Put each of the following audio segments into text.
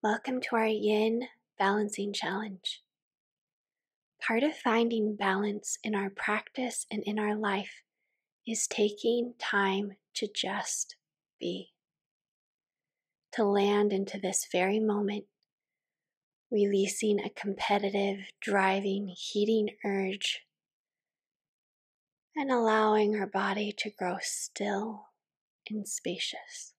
Welcome to our Yin Balancing Challenge. Part of finding balance in our practice and in our life is taking time to just be, to land into this very moment, releasing a competitive, driving, heating urge, and allowing our body to grow still and spacious.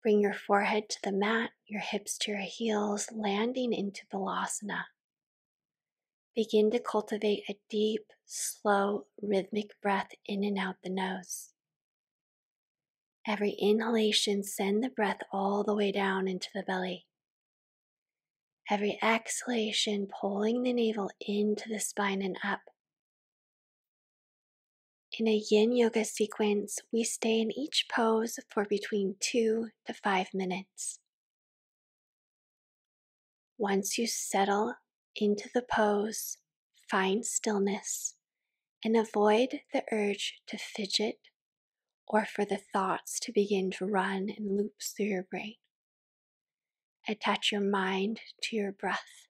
Bring your forehead to the mat, your hips to your heels, landing into Balasana. Begin to cultivate a deep, slow, rhythmic breath in and out the nose. Every inhalation, send the breath all the way down into the belly. Every exhalation, pulling the navel into the spine and up. In a Yin Yoga sequence, we stay in each pose for between 2 to 5 minutes. Once you settle into the pose, find stillness and avoid the urge to fidget or for the thoughts to begin to run in loops through your brain. Attach your mind to your breath.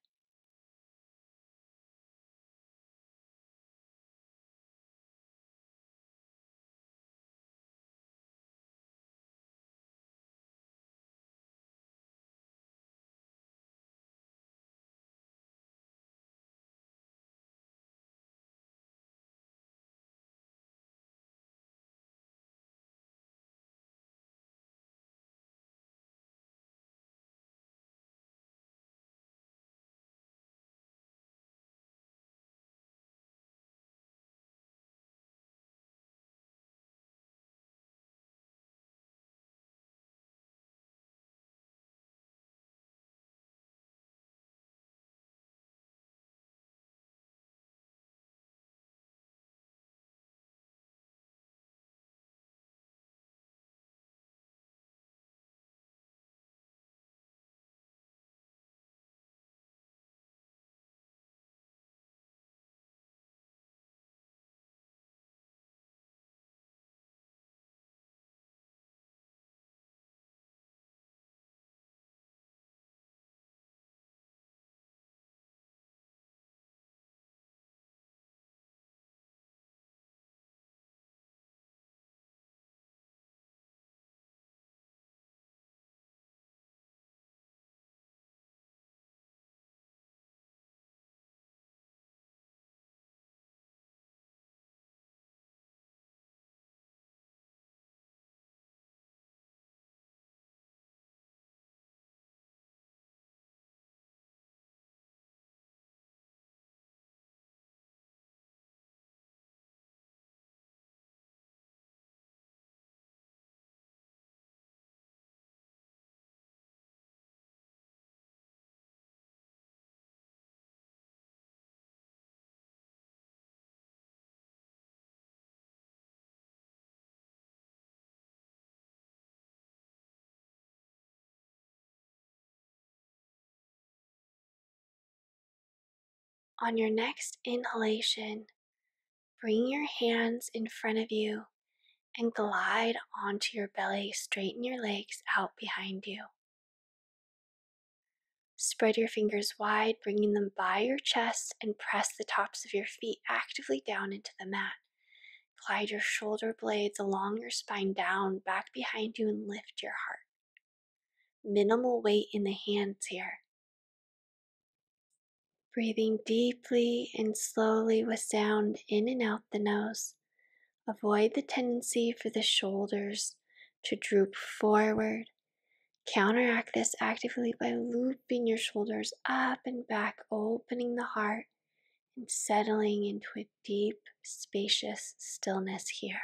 On your next inhalation, bring your hands in front of you and glide onto your belly. Straighten your legs out behind you. Spread your fingers wide, bringing them by your chest, and press the tops of your feet actively down into the mat. Glide your shoulder blades along your spine down, back behind you, and lift your heart. Minimal weight in the hands here. Breathing deeply and slowly with sound in and out the nose. Avoid the tendency for the shoulders to droop forward. Counteract this actively by looping your shoulders up and back, opening the heart and settling into a deep, spacious stillness here.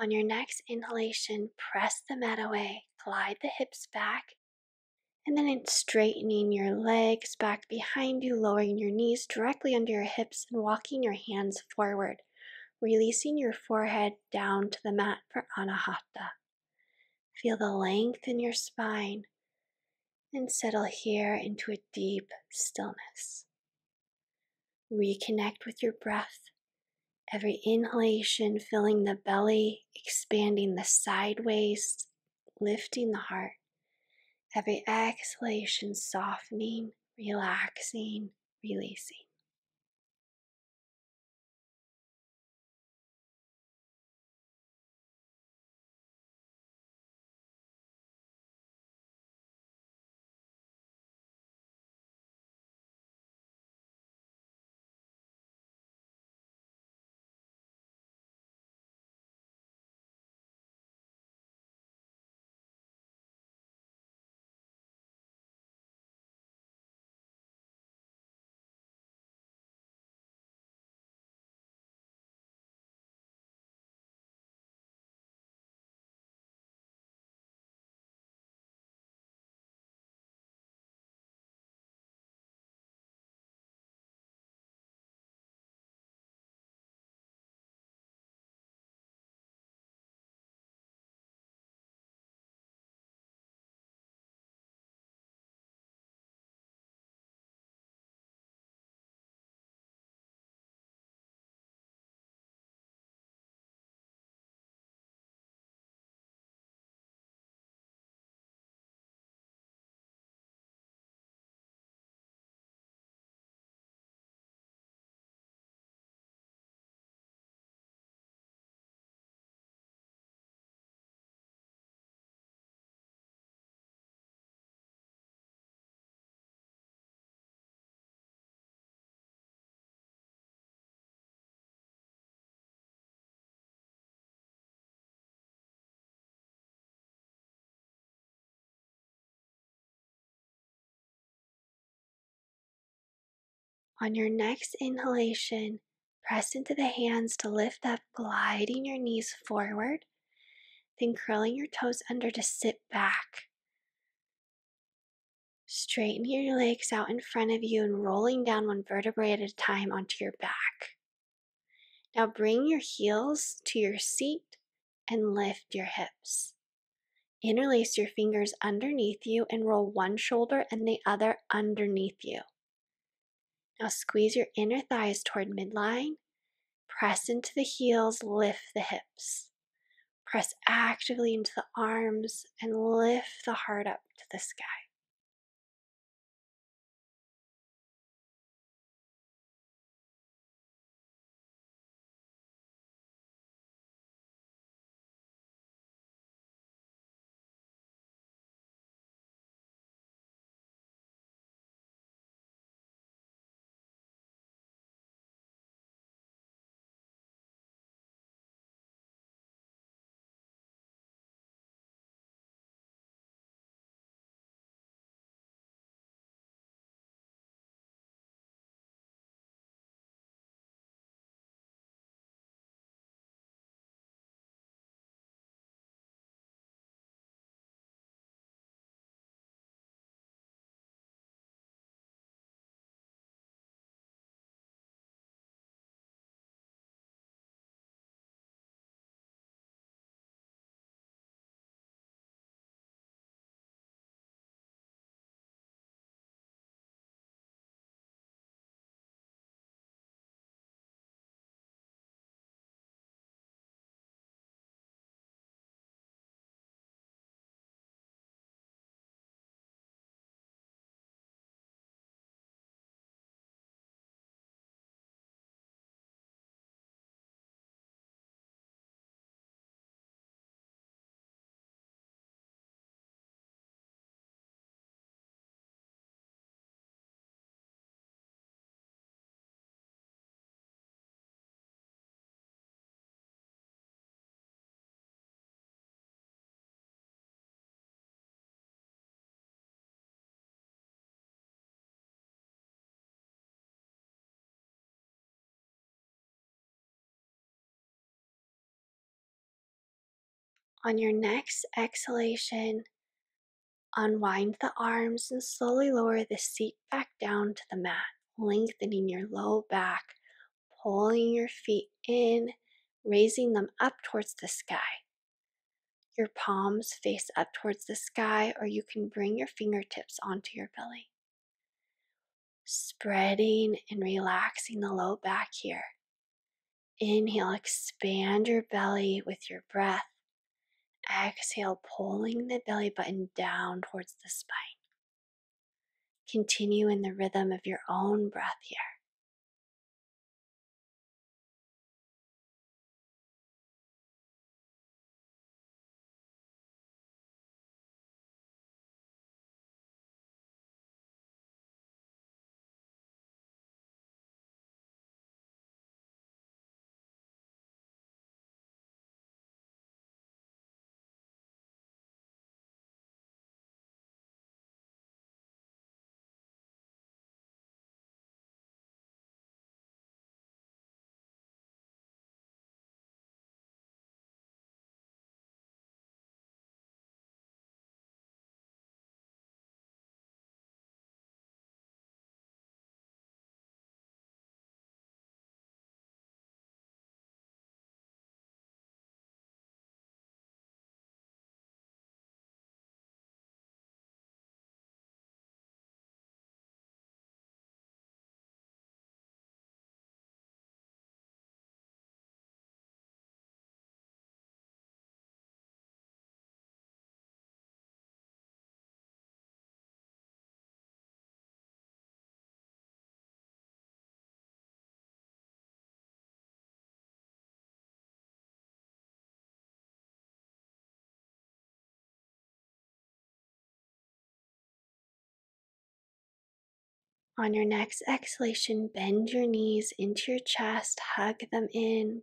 On your next inhalation, press the mat away, glide the hips back, and then in straightening your legs back behind you, lowering your knees directly under your hips and walking your hands forward, releasing your forehead down to the mat for Anahata. Feel the length in your spine and settle here into a deep stillness. Reconnect with your breath. Every inhalation filling the belly, expanding the sideways, lifting the heart. Every exhalation softening, relaxing, releasing. On your next inhalation, press into the hands to lift up, gliding your knees forward, then curling your toes under to sit back. Straighten your legs out in front of you and rolling down one vertebrae at a time onto your back. Now bring your heels to your seat and lift your hips. Interlace your fingers underneath you and roll one shoulder and the other underneath you. Now squeeze your inner thighs toward midline. Press into the heels, lift the hips. Press actively into the arms and lift the heart up to the sky. On your next exhalation, unwind the arms and slowly lower the seat back down to the mat, lengthening your low back, pulling your feet in, raising them up towards the sky. Your palms face up towards the sky, or you can bring your fingertips onto your belly. Spreading and relaxing the low back here. Inhale, expand your belly with your breath. Exhale, pulling the belly button down towards the spine. Continue in the rhythm of your own breath here. On your next exhalation, bend your knees into your chest, hug them in,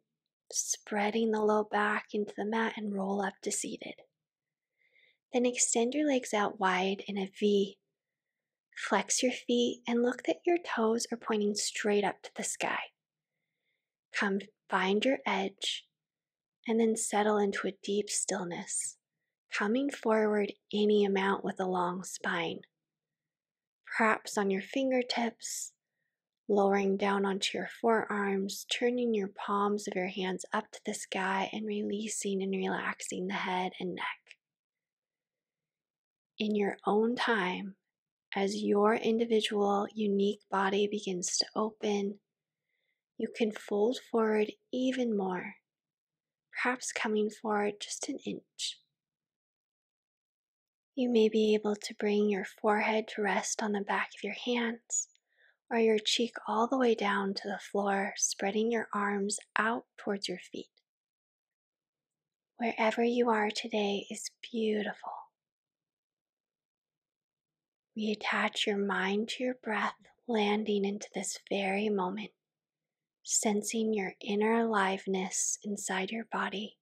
spreading the low back into the mat and roll up to seated. Then extend your legs out wide in a V. Flex your feet and look that your toes are pointing straight up to the sky. Come find your edge and then settle into a deep stillness, coming forward any amount with a long spine. Perhaps on your fingertips, lowering down onto your forearms, turning your palms of your hands up to the sky and releasing and relaxing the head and neck. In your own time, as your individual, unique body begins to open, you can fold forward even more, perhaps coming forward just an inch. You may be able to bring your forehead to rest on the back of your hands, or your cheek all the way down to the floor, spreading your arms out towards your feet. Wherever you are today is beautiful. Reattach your mind to your breath, landing into this very moment, sensing your inner aliveness inside your body.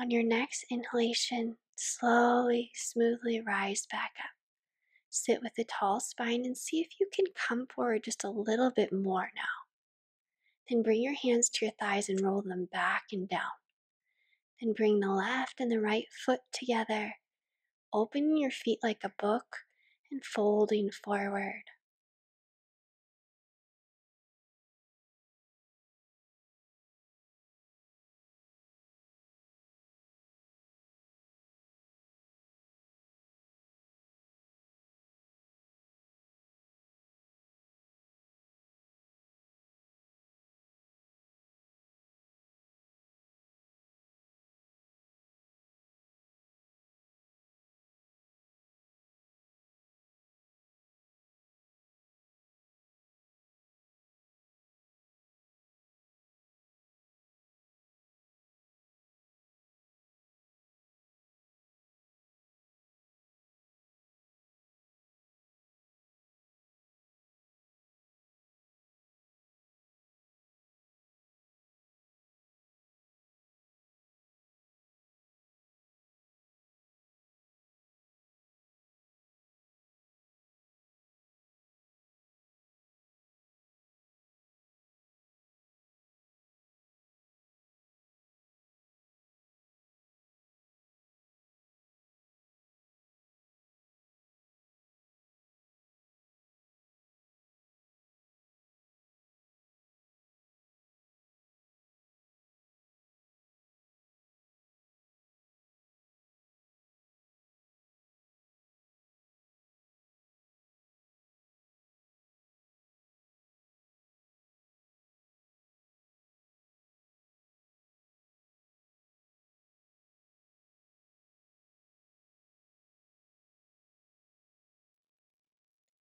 On your next inhalation, slowly, smoothly rise back up. Sit with a tall spine and see if you can come forward just a little bit more now. Then bring your hands to your thighs and roll them back and down. Then bring the left and the right foot together, opening your feet like a book and folding forward.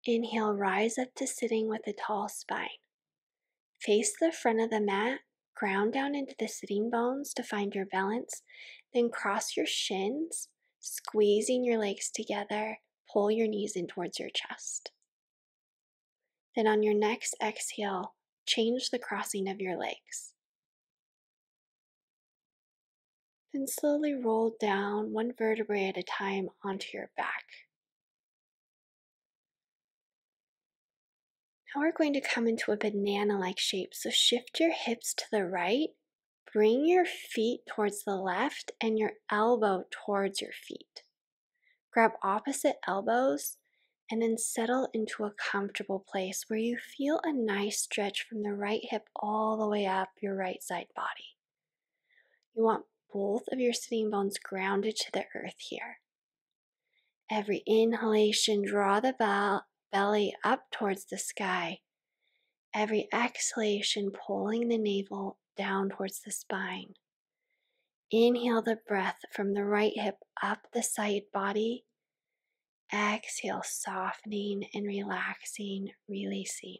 Inhale, rise up to sitting with a tall spine. Face the front of the mat, ground down into the sitting bones to find your balance. Then cross your shins, squeezing your legs together. Pull your knees in towards your chest. Then on your next exhale, change the crossing of your legs. Then slowly roll down one vertebrae at a time onto your back. Now we're going to come into a banana-like shape. So shift your hips to the right, bring your feet towards the left and your elbow towards your feet. Grab opposite elbows and then settle into a comfortable place where you feel a nice stretch from the right hip all the way up your right side body. You want both of your sitting bones grounded to the earth here. Every inhalation, draw the belly up towards the sky. Every exhalation, pulling the navel down towards the spine. Inhale the breath from the right hip up the side body. Exhale, softening and relaxing, releasing.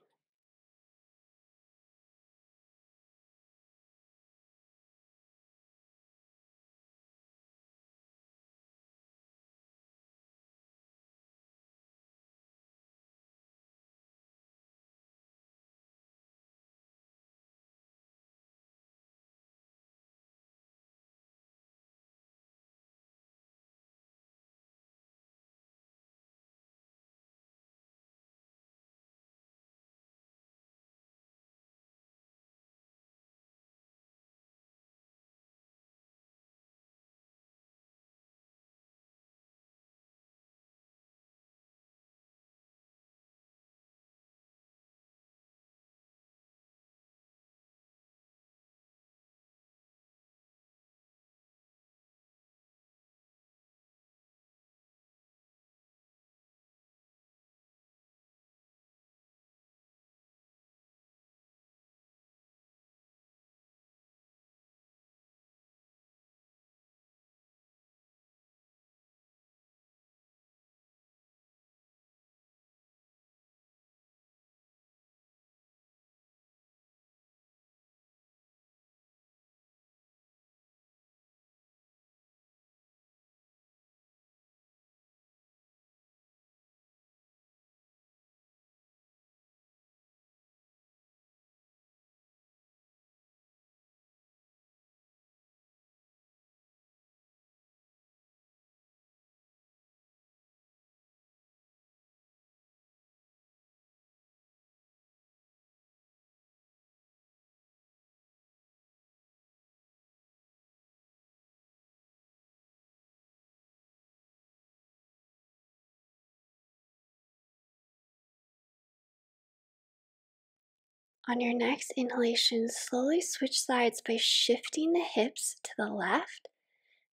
On your next inhalation, slowly switch sides by shifting the hips to the left,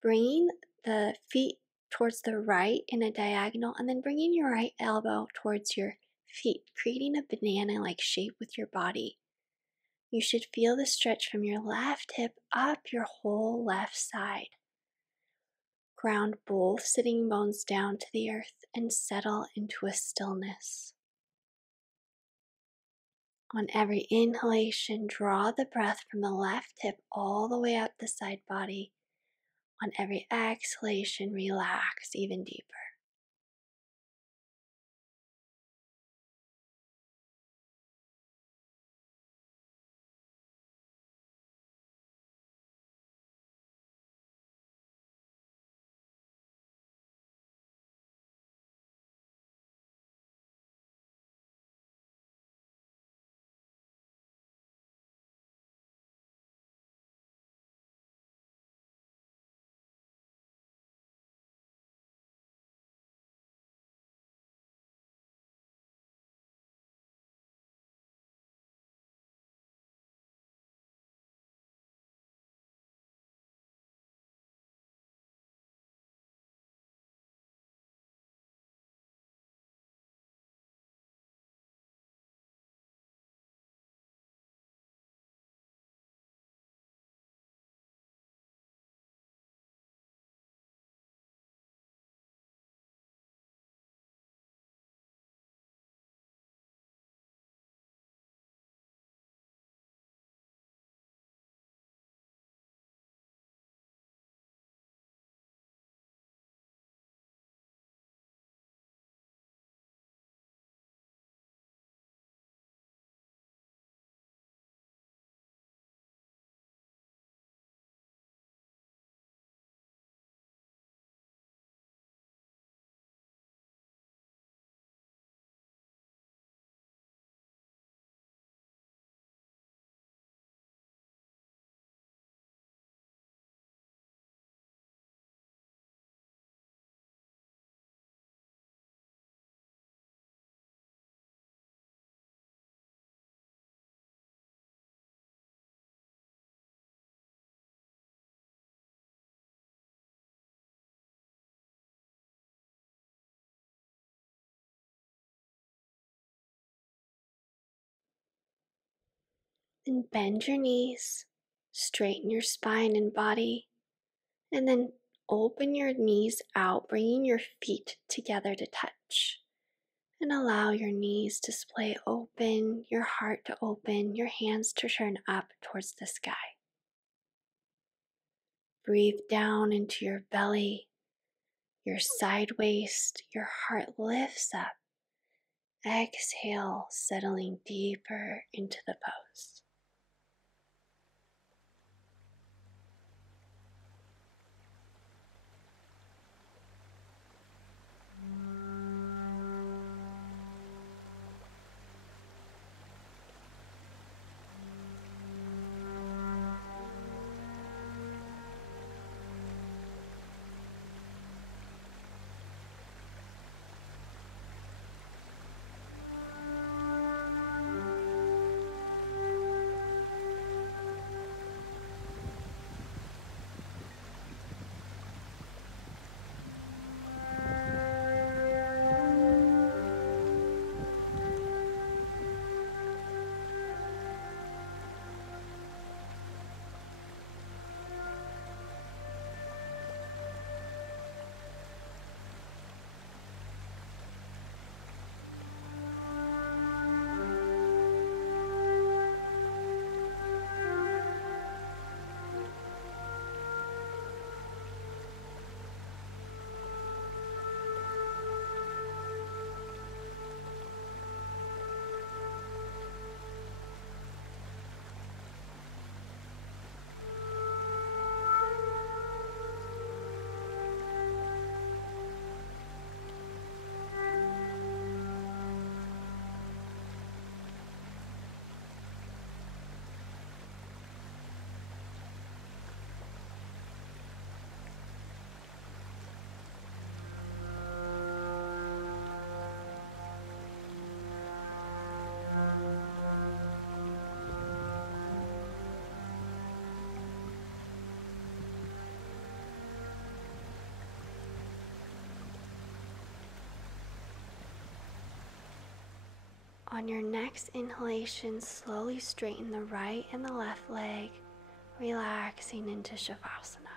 bringing the feet towards the right in a diagonal, and then bringing your right elbow towards your feet, creating a banana-like shape with your body. You should feel the stretch from your left hip up your whole left side. Ground both sitting bones down to the earth and settle into a stillness. On every inhalation, draw the breath from the left hip all the way up the side body. On every exhalation, relax even deeper. Then bend your knees, straighten your spine and body, and then open your knees out, bringing your feet together to touch. And allow your knees to splay open, your heart to open, your hands to turn up towards the sky. Breathe down into your belly, your side waist, your heart lifts up. Exhale, settling deeper into the pose. On your next inhalation, slowly straighten the right and the left leg, relaxing into Shavasana.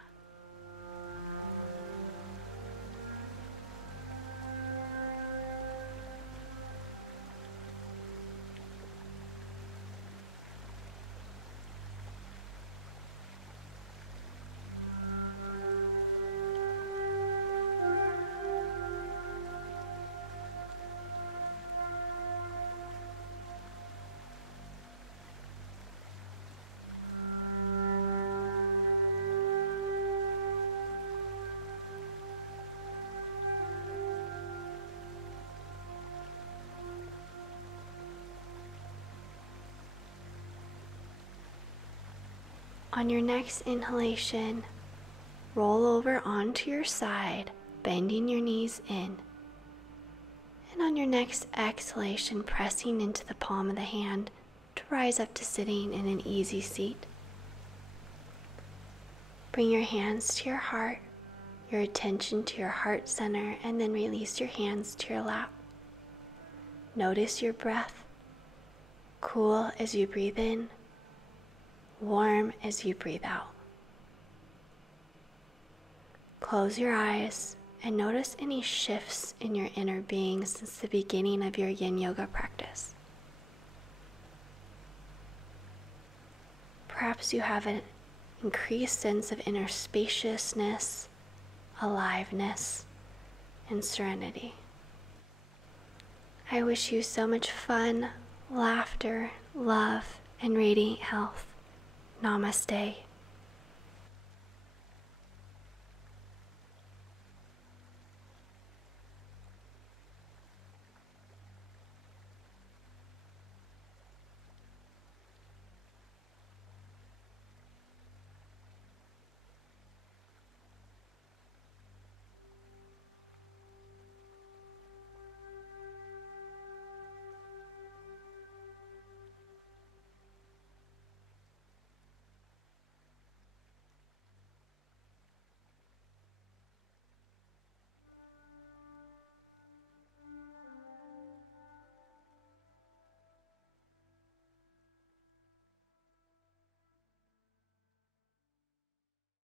On your next inhalation, roll over onto your side, bending your knees in. And on your next exhalation, pressing into the palm of the hand to rise up to sitting in an easy seat. Bring your hands to your heart, your attention to your heart center, and then release your hands to your lap. Notice your breath, cool as you breathe in, warm as you breathe out. Close your eyes and notice any shifts in your inner being since the beginning of your Yin Yoga practice. Perhaps you have an increased sense of inner spaciousness, aliveness, and serenity. I wish you so much fun, laughter, love, and radiant health. Namaste.